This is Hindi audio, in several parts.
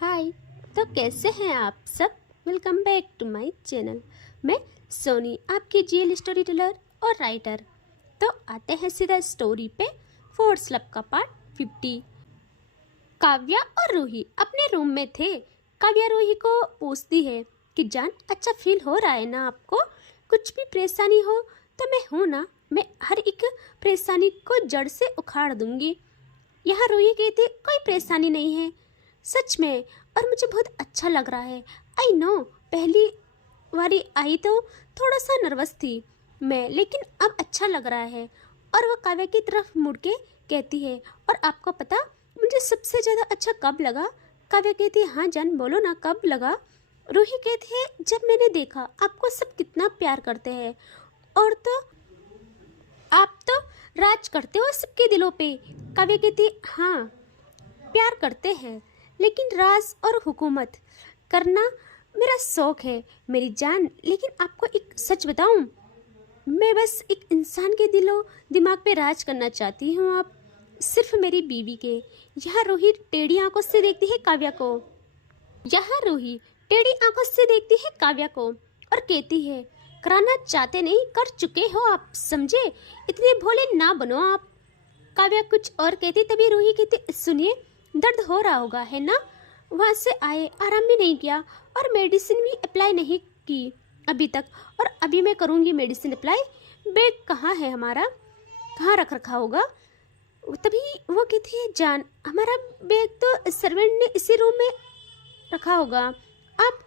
हाय। तो कैसे हैं आप सब। Welcome back to my channel. मैं सोनी, आपकी जीएल स्टोरी टेलर और राइटर। तो आते हैं सीधा स्टोरी पे। फोर्स लब का पार्ट 50। काव्या और रूही अपने रूम में थे। काव्या रूही को पूछती है कि जान, अच्छा फील हो रहा है ना आपको? कुछ भी परेशानी हो तो मैं हूँ ना, मैं हर एक परेशानी को जड़ से उखाड़ दूंगी। यहाँ रूही कहती कोई परेशानी नहीं है सच में, और मुझे बहुत अच्छा लग रहा है। आई नो, पहली बारी आई तो थोड़ा सा नर्वस थी मैं, लेकिन अब अच्छा लग रहा है। और वह काव्या की तरफ मुड़ के कहती है, और आपको पता मुझे सबसे ज़्यादा अच्छा कब लगा? काव्या कहती है, हाँ जान बोलो ना, कब लगा? रूही कहती है, जब मैंने देखा आपको सब कितना प्यार करते हैं, और तो आप तो राज करते हो सबके दिलों पे। काव्या कहती है, हाँ प्यार करते हैं, लेकिन राज और हुकूमत करना मेरा शौक है मेरी जान। लेकिन आपको एक सच बताऊं, मैं बस एक इंसान के दिलो दिमाग पे राज करना चाहती हूँ। आप सिर्फ मेरी बीवी के। यहाँ रूही टेढ़ी आंखों से देखती है काव्या को। यहाँ रूही टेढ़ी आंखों से देखती है काव्या को और कहती है, कराना चाहते नहीं, कर चुके हो आप, समझे? इतने भोले ना बनो आप। काव्या कुछ और कहती, तभी रूही कहती, सुनिए दर्द हो रहा होगा है ना? वहाँ से आए, आराम भी नहीं किया और मेडिसिन भी अप्लाई नहीं की अभी तक, और अभी मैं करूँगी मेडिसिन अप्लाई। बैग कहाँ है हमारा, कहाँ रख रखा होगा? तभी वो कहती है, जान हमारा बैग तो सर्वेंट ने इसी रूम में रखा होगा, आप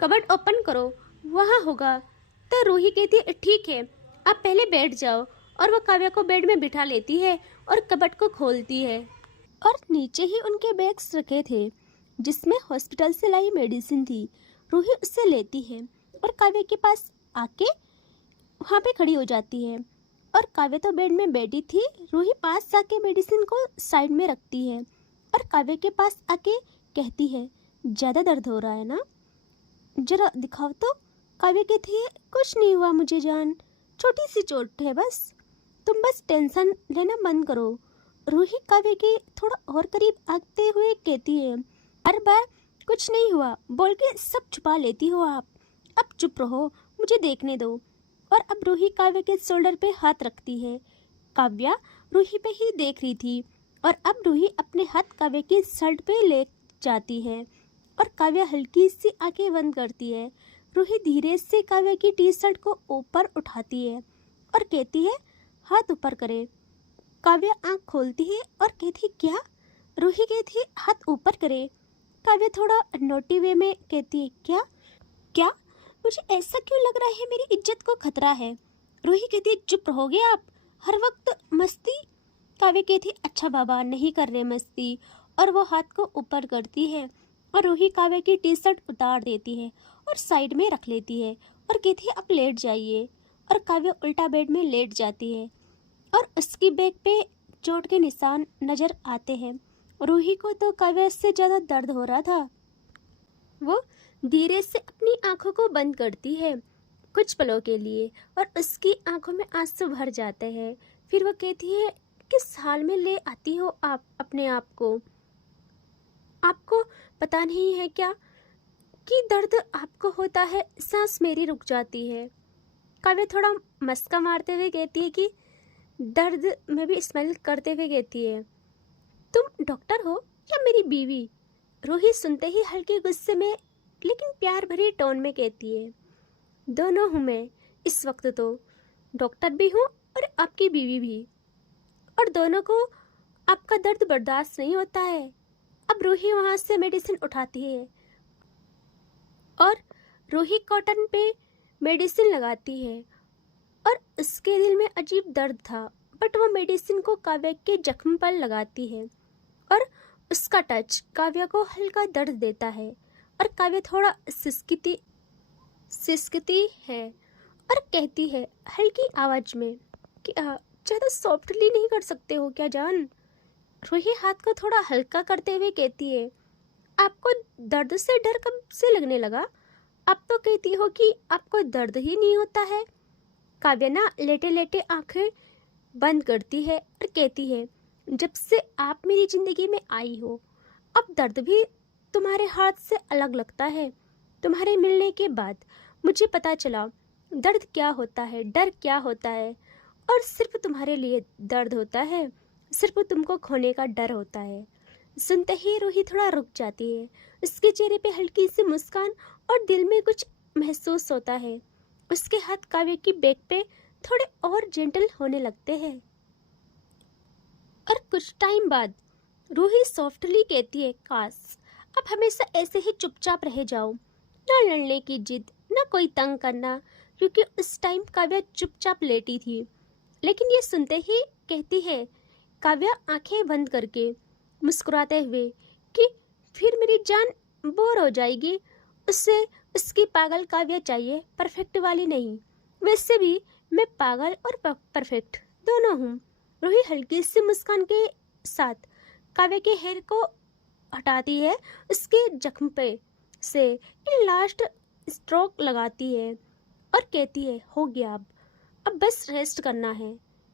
कबर्ड ओपन करो, वहाँ होगा। तो रूही कहती है, ठीक है आप पहले बैठ जाओ। और वह काव्या को बेड में बिठा लेती है और कबर्ड को खोलती है, और नीचे ही उनके बैग्स रखे थे जिसमें हॉस्पिटल से लाई मेडिसिन थी। रूही उससे लेती है और काव्या के पास आके वहाँ पे खड़ी हो जाती है। और काव्या तो बेड में बैठी थी, रूही पास आके मेडिसिन को साइड में रखती है और काव्या के पास आके कहती है, ज़्यादा दर्द हो रहा है ना, जरा दिखाओ तो। काव्या कहती है, कुछ नहीं हुआ मुझे जान, छोटी सी चोट है बस, तुम बस टेंशन लेना बंद करो। रूही काव्या के थोड़ा और करीब आते हुए कहती है, हर बार कुछ नहीं हुआ बोल के सब छुपा लेती हो आप, अब चुप रहो, मुझे देखने दो। और अब रूही काव्या के शोल्डर पे हाथ रखती है। काव्या रूही पे ही देख रही थी, और अब रूही अपने हाथ काव्या की शर्ट पे ले जाती है और काव्या हल्की सी आंखें बंद करती है। रूही धीरे से काव्या की टी शर्ट को ऊपर उठाती है और कहती है, हाथ ऊपर करे। काव्या आंख खोलती है और कहती, क्या? रूही कहती है, हाथ ऊपर करे। काव्या थोड़ा नोटी वे में कहती है, क्या क्या? मुझे ऐसा क्यों लग रहा है मेरी इज्जत को खतरा है? रूही कहती है, चुप रहोगे आप, हर वक्त मस्ती? काव्या कहती है, अच्छा बाबा नहीं कर रहे मस्ती। और वो हाथ को ऊपर करती है और रूही काव्या की टी शर्ट उतार देती है और साइड में रख लेती है और कहती है, अब लेट जाइए। और काव्या उल्टा बेड में लेट जाती है और उसकी बैक पे चोट के निशान नजर आते हैं। रूही को तो काव्या से ज़्यादा दर्द हो रहा था। वो धीरे से अपनी आंखों को बंद करती है कुछ पलों के लिए, और उसकी आंखों में आंसू भर जाते हैं। फिर वो कहती है, किस हाल में ले आती हो आप अपने आप को? आपको पता नहीं है क्या कि दर्द आपको होता है, सांस मेरी रुक जाती है। काव्या थोड़ा मस्का मारते हुए कहती है कि दर्द में भी स्मेल करते हुए कहती है, तुम डॉक्टर हो या मेरी बीवी? रूही सुनते ही हल्के गुस्से में लेकिन प्यार भरी टोन में कहती है, दोनों हूँ मैं इस वक्त तो, डॉक्टर भी हूँ और आपकी बीवी भी, और दोनों को आपका दर्द बर्दाश्त नहीं होता है। अब रूही वहाँ से मेडिसिन उठाती है और रूही कॉटन पे मेडिसिन लगाती है, और उसके दिल में अजीब दर्द था, बट वो मेडिसिन को काव्या के जख्म पर लगाती है और उसका टच काव्या को हल्का दर्द देता है। और काव्या थोड़ा सिसकती है और कहती है हल्की आवाज में कि ज़्यादा सॉफ्टली नहीं कर सकते हो क्या जान? रूही हाथ को थोड़ा हल्का करते हुए कहती है, आपको दर्द से डर कब से लगने लगा? आप तो कहती हो कि आपको दर्द ही नहीं होता है। काव्या ना लेटे लेटे आंखें बंद करती है और कहती है, जब से आप मेरी जिंदगी में आई हो, अब दर्द भी तुम्हारे हाथ से अलग लगता है। तुम्हारे मिलने के बाद मुझे पता चला दर्द क्या होता है, डर क्या होता है। और सिर्फ तुम्हारे लिए दर्द होता है, सिर्फ तुमको खोने का डर होता है। सुनते ही रूही थोड़ा रुक जाती है। उसके चेहरे पे हल्की सी मुस्कान और दिल में कुछ महसूस होता है। उसके हाथ काव्य की बैक पे थोड़े और जेंटल होने लगते हैं। और कुछ टाइम बाद रूही सॉफ्टली कहती है, काश अब हमेशा ऐसे ही चुपचाप रह जाओ, ना लड़ने की जिद, ना कोई तंग करना। क्योंकि उस टाइम काव्या चुपचाप लेटी थी। लेकिन ये सुनते ही कहती है काव्या आंखें बंद करके, मुस्कुराते हुए, कि फिर मेरी जान बोर हो जाएगी। उससे उसकी पागल काव्या चाहिए, परफेक्ट वाली नहीं। वैसे भी मैं पागल और परफेक्ट दोनों हूँ। रूही हल्की सी मुस्कान के साथ काव्य के हेयर को हटाती है, उसके जख्म पे से लास्ट स्ट्रोक लगाती है और कहती है, हो गया अब बस रेस्ट करना है।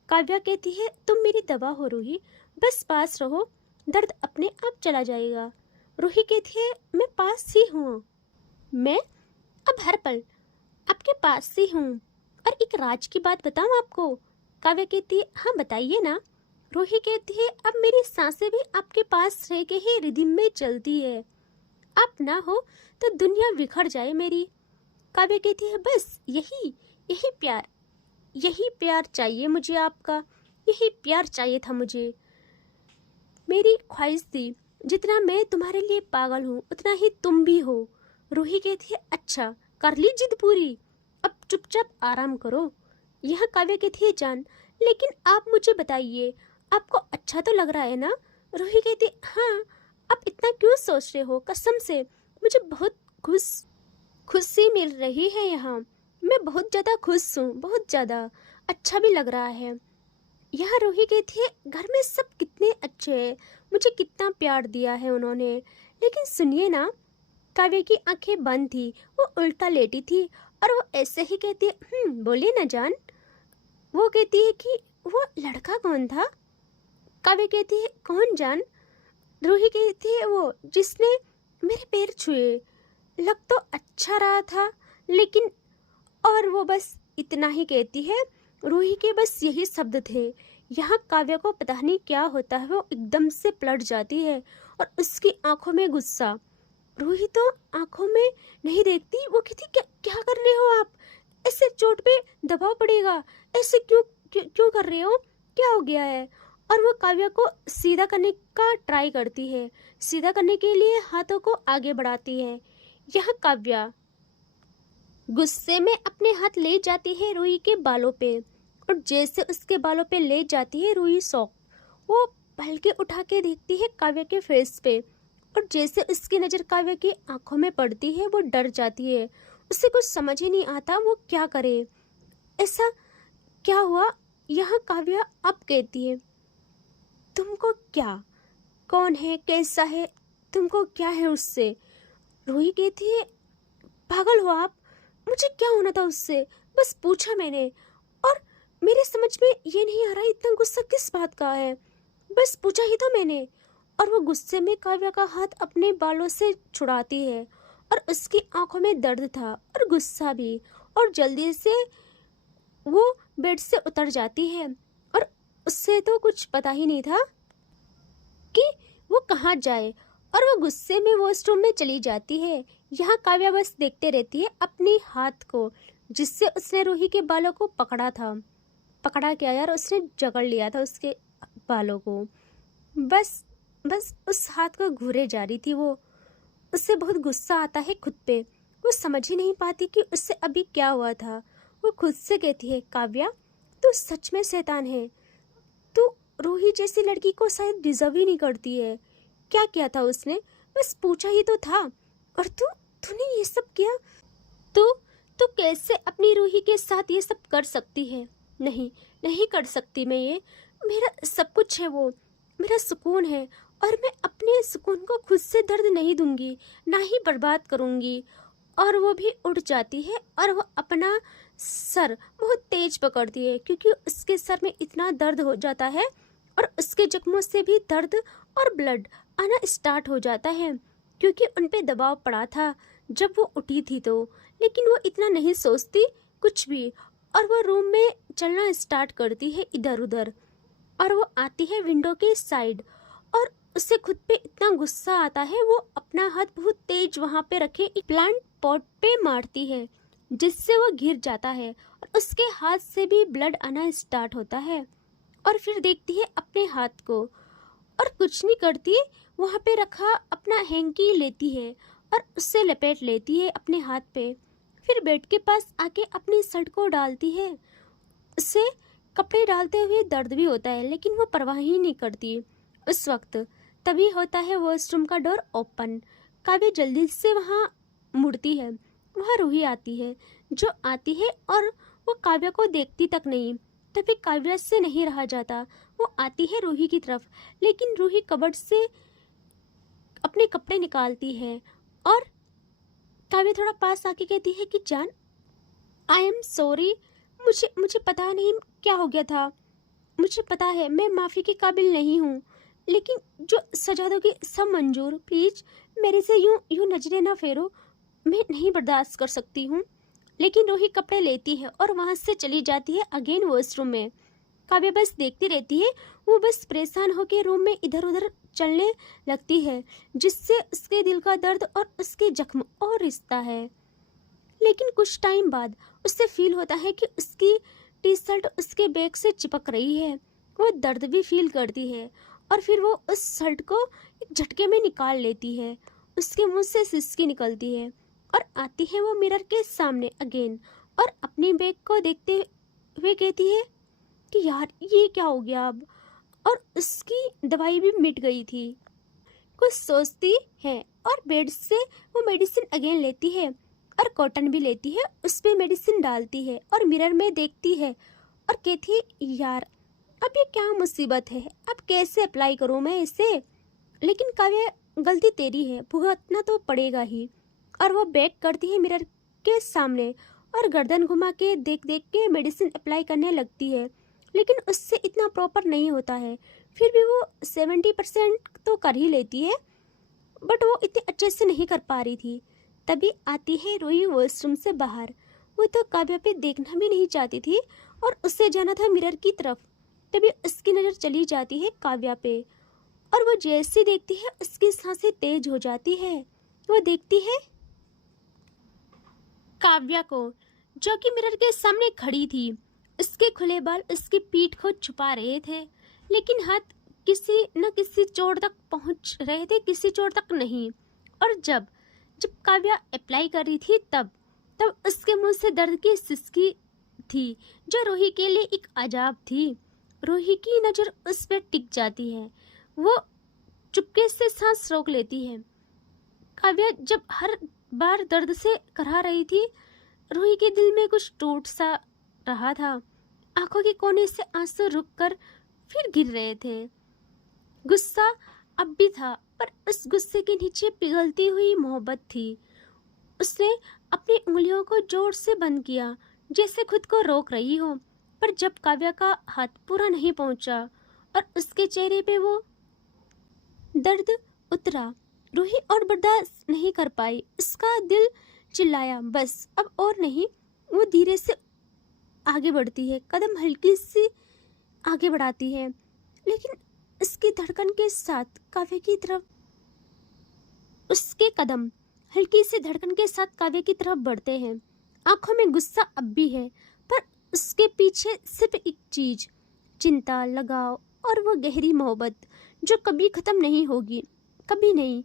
काव्या कहती है, तुम मेरी दवा हो रूही, बस पास रहो, दर्द अपने आप चला जाएगा। रूही कहती है, मैं पास ही हूँ, मैं अब हर पल आपके पास ही हूँ। और एक राज की बात बताऊँ आपको? काव्या कहती है, हाँ बताइए ना। रूही कहती है, अब मेरी सांसें भी आपके पास रह के ही रिदम में चलती है। आप ना हो तो दुनिया बिखर जाए मेरी। काव्या कहती है, बस यही यही प्यार चाहिए मुझे आपका, यही प्यार चाहिए था मुझे। मेरी ख्वाहिश थी, जितना मैं तुम्हारे लिए पागल हूँ उतना ही तुम भी हो। रूही कहती है, अच्छा कर ली जिद पूरी, अब चुपचाप आराम करो। यह काव्या कहती है, जान लेकिन आप मुझे बताइए, आपको अच्छा तो लग रहा है ना? रूही कहती है, हाँ। आप इतना क्यों सोच रहे हो? कसम से मुझे बहुत खुशी मिल रही है यहाँ। मैं बहुत ज़्यादा खुश हूँ, बहुत ज़्यादा अच्छा भी लग रहा है। यहाँ रूही कहती है, घर में सब कितने अच्छे हैं, मुझे कितना प्यार दिया है उन्होंने। लेकिन सुनिए ना। काव्य की आंखें बंद थी, वो उल्टा लेटी थी और वो ऐसे ही कहती है, बोलिए ना जान। वो कहती है कि वो लड़का कौन था? काव्य कहती है, कौन जान? रूही कहती है, वो जिसने मेरे पैर छुए। लग तो अच्छा रहा था लेकिन, और वो बस इतना ही कहती है। रूही के बस यही शब्द थे। यहाँ काव्य को पता नहीं क्या होता है, वो एकदम से पलट जाती है और उसकी आंखों में गुस्सा। रूही तो आंखों में नहीं देखती, वो कहती, क्या क्या कर रहे हो आप? ऐसे चोट पे दबाव पड़ेगा, ऐसे क्यों कर रहे हो? क्या हो गया है? और वो काव्या को सीधा करने का ट्राई करती है, सीधा करने के लिए हाथों को आगे बढ़ाती है। यह काव्या गुस्से में अपने हाथ ले जाती है रूही के बालों पे, और जैसे उसके बालों पे ले जाती है रूही शॉक। वो पलके उठा के देखती है काव्या के फेस पे, और जैसे उसकी नज़र काव्या की आंखों में पड़ती है वो डर जाती है। उसे कुछ समझ ही नहीं आता वो क्या करे। ऐसा क्या हुआ? यहाँ काव्या अब कहती है, तुमको क्या, कौन है, कैसा है, तुमको क्या है उससे? रूही कहती है, पागल हो आप, मुझे क्या होना था उससे? बस पूछा मैंने, और मेरे समझ में ये नहीं आ रहा इतना गुस्सा किस बात का है। बस पूछा ही तो मैंने। और वो गुस्से में काव्या का हाथ अपने बालों से छुड़ाती है, और उसकी आंखों में दर्द था और गुस्सा भी, और जल्दी से वो बेड से उतर जाती है। और उससे तो कुछ पता ही नहीं था कि वो कहाँ जाए, और वो गुस्से में वॉशरूम में चली जाती है। यहाँ काव्या बस देखते रहती है अपने हाथ को, जिससे उसने रूही के बालों को पकड़ा था। पकड़ा क्या यार, उसने जकड़ लिया था उसके बालों को। बस बस उस हाथ को घूरे जा रही थी वो। उससे बहुत गुस्सा आता है खुद पे। वो समझ ही नहीं पाती कि उससे अभी क्या हुआ था। वो खुद से कहती है, काव्या तू सच में शैतान है, तू रूही जैसी लड़की को शायद डिजर्व ही नहीं करती है। क्या किया था उसने? बस पूछा ही तो था, और तूने ये सब किया। तू तू कैसे अपनी रूही के साथ ये सब कर सकती है? नहीं, नहीं कर सकती मैं ये। मेरा सब कुछ है वो, मेरा सुकून है, और मैं अपने सुकून को खुद से दर्द नहीं दूंगी, ना ही बर्बाद करूंगी। और वो भी उठ जाती है और वो अपना सर बहुत तेज पकड़ती है, क्योंकि उसके सर में इतना दर्द हो जाता है, और उसके जख्मों से भी दर्द और ब्लड आना स्टार्ट हो जाता है, क्योंकि उन पे दबाव पड़ा था जब वो उठी थी तो। लेकिन वो इतना नहीं सोचती कुछ भी, और वो रूम में चलना स्टार्ट करती है इधर उधर, और वो आती है विंडो के साइड, और उससे खुद पे इतना गुस्सा आता है वो अपना हाथ बहुत तेज वहां पे रखे एक प्लांट पॉट पे मारती है, जिससे वो गिर जाता है और उसके हाथ से भी ब्लड आना स्टार्ट होता है। और फिर देखती है अपने हाथ को और कुछ नहीं करती, वहां पे रखा अपना हैंकी लेती है और उससे लपेट लेती है अपने हाथ पे। फिर बेड के पास आके अपनी शर्ट को डालती है। उससे कपड़े डालते हुए दर्द भी होता है, लेकिन वो परवाह ही नहीं करती उस वक्त। तभी होता है वॉशरूम का डोर ओपन। काव्या जल्दी से वहाँ मुड़ती है। वहाँ रूही आती है, जो आती है और वो काव्या को देखती तक नहीं। तभी काव्या से नहीं रहा जाता, वो आती है रूही की तरफ, लेकिन रूही कबर्ड से अपने कपड़े निकालती है और काव्या थोड़ा पास आके कहती है कि जान, आई एम सॉरी, मुझे मुझे पता नहीं क्या हो गया था। मुझे पता है मैं माफ़ी के काबिल नहीं हूँ, लेकिन जो सजा दोगे सब मंजूर। प्लीज़ मेरे से यूं नजरें ना फेरो, मैं नहीं बर्दाश्त कर सकती हूँ। लेकिन रूही कपड़े लेती है और वहाँ से चली जाती है अगेन वॉशरूम में। काव्या बस देखती रहती है। वो बस परेशान होकर रूम में इधर उधर चलने लगती है, जिससे उसके दिल का दर्द और उसके जख्म और रिश्ता है। लेकिन कुछ टाइम बाद उससे फील होता है कि उसकी टी शर्ट उसके बैग से चिपक रही है। वो दर्द भी फील करती है और फिर वो उस शर्ट को एक झटके में निकाल लेती है। उसके मुंह से सिसकी निकलती है और आती है वो मिरर के सामने अगेन, और अपने बैग को देखते हुए कहती है कि यार ये क्या हो गया अब। और उसकी दवाई भी मिट गई थी। कुछ सोचती है और बेड से वो मेडिसिन अगेन लेती है और कॉटन भी लेती है, उस पर मेडिसिन डालती है और मिरर में देखती है और कहती है यार अब ये क्या मुसीबत है, अब कैसे अप्लाई करूँ मैं इसे। लेकिन काव्य गलती तेरी है, भुगतना तो पड़ेगा ही। और वो बैक करती है मिरर के सामने और गर्दन घुमा के देख देख के मेडिसिन अप्लाई करने लगती है, लेकिन उससे इतना प्रॉपर नहीं होता है। फिर भी वो 70% तो कर ही लेती है, बट वो इतने अच्छे से नहीं कर पा रही थी। तभी आती है रूही वॉशरूम से बाहर। वो तो काव्या पे देखना भी नहीं चाहती थी और उससे जाना था मिरर की तरफ। तभी उसकी नज़र चली जाती है काव्या पे, और वो जैसे देखती है उसकी सांसें तेज हो जाती है। वो देखती है काव्या को, जो कि मिरर के सामने खड़ी थी। उसके खुले बाल उसकी पीठ को छुपा रहे थे, लेकिन हाथ किसी न किसी चोट तक पहुंच रहे थे, किसी चोट तक नहीं। और जब जब काव्या अप्लाई कर रही थी तब तब उसके मुंह से दर्द की सिसकी थी, जो रूही के लिए एक अजाब थी। रूही की नज़र उस पर टिक जाती है। वो चुपके से सांस रोक लेती है। काव्या जब हर बार दर्द से कराह रही थी, रूही के दिल में कुछ टूट सा रहा था। आंखों के कोने से आंसू रुककर फिर गिर रहे थे। गुस्सा अब भी था, पर उस गुस्से के नीचे पिघलती हुई मोहब्बत थी। उसने अपनी उंगलियों को जोर से बंद किया, जैसे खुद को रोक रही हो। पर जब काव्या का हाथ पूरा नहीं पहुंचा और उसके चेहरे पे वो दर्द उतरा, रूही और बर्दाश्त नहीं कर पाई। उसका दिल चिल्लाया, बस अब और नहीं। वो धीरे से आगे बढ़ती है, कदम हल्की सी आगे बढ़ाती है, लेकिन उसकी धड़कन के साथ काव्या की तरफ उसके कदम हल्की सी धड़कन के साथ काव्या की तरफ बढ़ते हैं। आंखों में गुस्सा अब भी है, पर उसके पीछे सिर्फ एक चीज, चिंता, लगाव और वो गहरी मोहब्बत जो कभी खत्म नहीं होगी, कभी नहीं।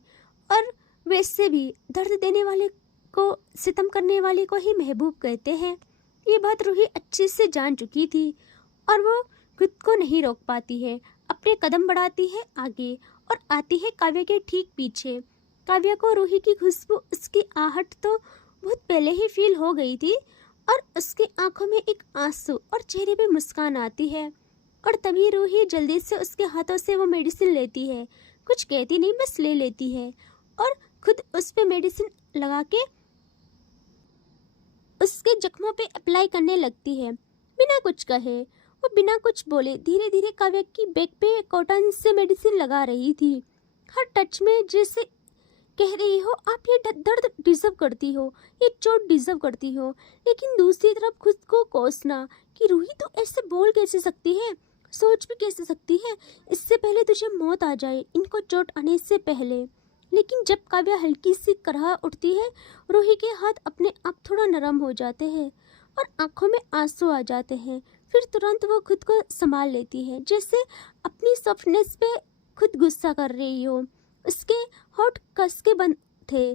और वैसे भी दर्द देने वाले को, सितम करने वाले को ही महबूब कहते हैं। ये बात रूही अच्छे से जान चुकी थी और वो खुद को नहीं रोक पाती है। अपने कदम बढ़ाती है आगे और आती है काव्या के ठीक पीछे। काव्या को रूही की खुशबू, उसकी आहट तो बहुत पहले ही फील हो गई थी, और उसकी आंखों में एक आंसू और चेहरे पे मुस्कान आती है। और तभी रूही जल्दी से उसके हाथों से वो मेडिसिन लेती है। कुछ कहती नहीं, बस ले लेती है और खुद उस पे मेडिसिन लगा के उसके जख्मों पे अप्लाई करने लगती है। बिना कुछ कहे, वो बिना कुछ बोले धीरे धीरे काव्या की बैक पे कॉटन से मेडिसिन लगा रही थी। हर टच में जैसे कह रही हो आप ये दर्द डिजर्व करती हो, ये चोट डिजर्व करती हो, लेकिन दूसरी तरफ खुद को कोसना कि रूही तो ऐसे बोल कैसे सकती है, सोच भी कैसे सकती है, इससे पहले तुझे मौत आ जाए, इनको चोट आने से पहले। लेकिन जब काव्या हल्की सी करहा उठती है, रूही के हाथ अपने आप थोड़ा नरम हो जाते हैं और आंखों में आंसू आ जाते हैं। फिर तुरंत वो खुद को संभाल लेती है, जैसे अपनी सॉफ्टनेस पे खुद गुस्सा कर रही हो। उसके होठ कस के बंद थे,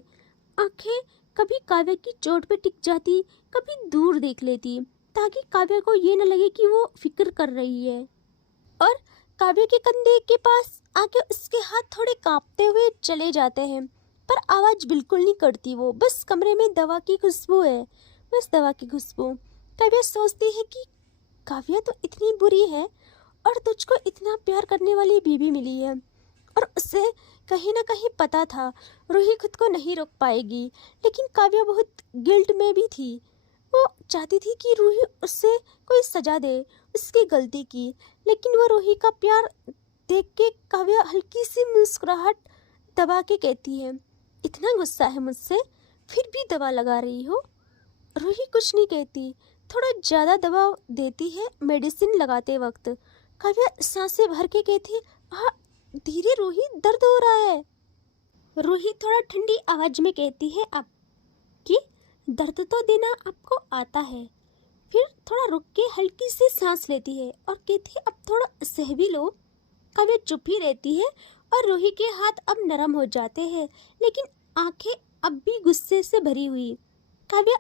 आंखें कभी काव्या की चोट पे टिक जाती, कभी दूर देख लेती, ताकि काव्या को ये न लगे कि वो फिक्र कर रही है। और काव्या के कंधे के पास आके उसके हाथ थोड़े कांपते हुए चले जाते हैं, पर आवाज बिल्कुल नहीं करती वो। बस कमरे में दवा की खुशबू है, बस दवा की खुशबू। काव्या सोचती है कि काव्या तो इतनी बुरी है और तुझको इतना प्यार करने वाली बीवी मिली है, और उसे कहीं ना कहीं पता था रूही खुद को नहीं रोक पाएगी। लेकिन काव्या बहुत गिल्ट में भी थी। वो चाहती थी कि रूही उससे कोई सजा दे उसकी गलती की, लेकिन वो रूही का प्यार देख के काव्या हल्की सी मुस्कुराहट दबा के कहती है, इतना गुस्सा है मुझसे, फिर भी दवा लगा रही हो। रूही कुछ नहीं कहती, थोड़ा ज़्यादा दबाव देती है मेडिसिन लगाते वक्त। काव्या सांसें भर के कहती, हाँ धीरे रूही, दर्द हो रहा है। रूही थोड़ा ठंडी आवाज में कहती है अब कि दर्द तो देना आपको आता है। फिर थोड़ा रुक के हल्की सी सांस लेती है और कहती है अब थोड़ा सह भी लो। काव्या चुप ही रहती है और रूही के हाथ अब नरम हो जाते हैं, लेकिन आंखें अब भी गुस्से से भरी हुई। काव्या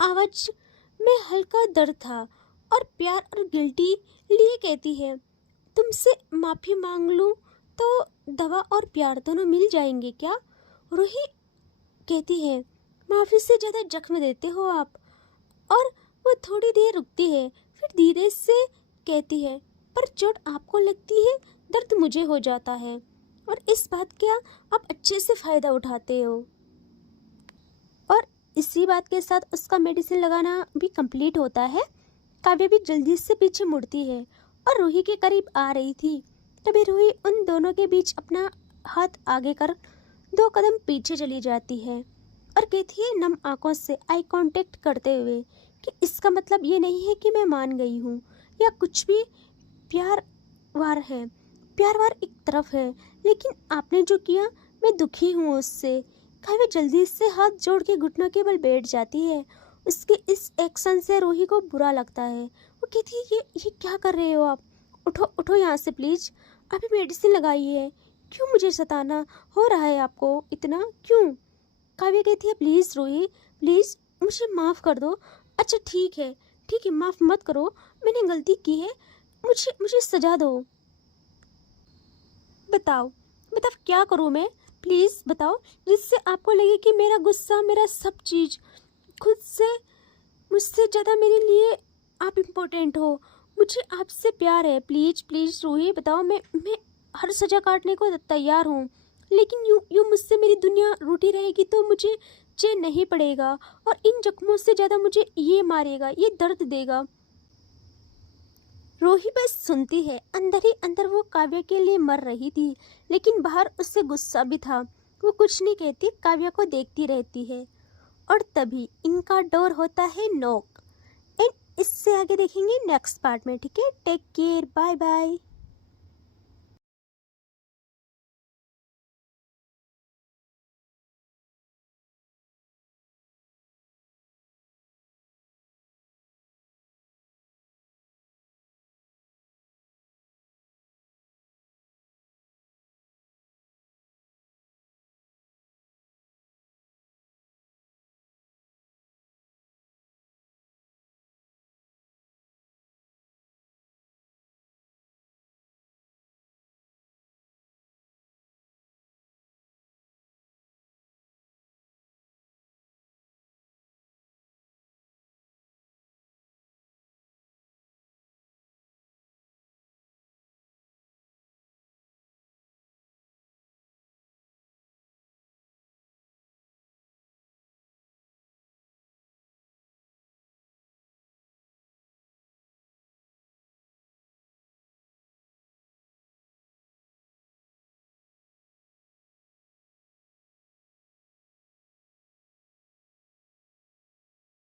आवाज में हल्का दर्द था और प्यार और गिल्टी लिए कहती है, तुमसे माफ़ी मांग लूँ तो दवा और प्यार दोनों मिल जाएंगे क्या? रूही कहती है, माफ़ी से ज़्यादा जख्म देते हो आप। और वो थोड़ी देर रुकती है, फिर धीरे से कहती है, पर चोट आपको लगती है, दर्द मुझे हो जाता है, और इस बात का आप अच्छे से फ़ायदा उठाते हो। और इसी बात के साथ उसका मेडिसिन लगाना भी कंप्लीट होता है। काव्या भी जल्दी से पीछे मुड़ती है और रूही के करीब आ रही थी, तभी रूही उन दोनों के बीच अपना हाथ आगे कर 2 कदम पीछे चली जाती है और कहती है नम आंखों से आई कांटेक्ट करते हुए कि इसका मतलब ये नहीं है कि मैं मान गई हूँ या कुछ भी। प्यार वार है, प्यार वार एक तरफ है, लेकिन आपने जो किया मैं दुखी हूँ उससे। काव्या जल्दी से हाथ जोड़ के घुटनों के बल बैठ जाती है। उसके इस एक्शन से रूही को बुरा लगता है। वो कहती है ये क्या कर रहे हो आप? उठो उठो यहाँ से प्लीज़, अभी मेडिसिन लगाई है, क्यों मुझे सताना हो रहा है आपको इतना, क्यों? काव्या कहती है प्लीज़ रूही, प्लीज़ मुझे माफ़ कर दो। अच्छा ठीक है, माफ़ मत करो, मैंने गलती की है, मुझे सजा दो। बताओ क्या करूँ मैं, प्लीज़ बताओ, जिससे आपको लगे कि मेरा गुस्सा, मेरा सब चीज़ खुद से मुझसे ज़्यादा मेरे लिए आप इम्पोर्टेंट हो। मुझे आपसे प्यार है, प्लीज़ रूही बताओ। मैं हर सज़ा काटने को तैयार हूँ, लेकिन यूँ मुझसे मेरी दुनिया रूठी रहेगी तो मुझे चैन नहीं पड़ेगा, और इन जख्मों से ज़्यादा मुझे ये मारेगा, ये दर्द देगा। रूही बस सुनती है। अंदर ही अंदर वो काव्या के लिए मर रही थी, लेकिन बाहर उससे गुस्सा भी था। वो कुछ नहीं कहती, काव्या को देखती रहती है। और तभी इनका डोर होता है नॉक। एंड इससे आगे देखेंगे नेक्स्ट पार्ट में। ठीक है, टेक केयर, बाय बाय।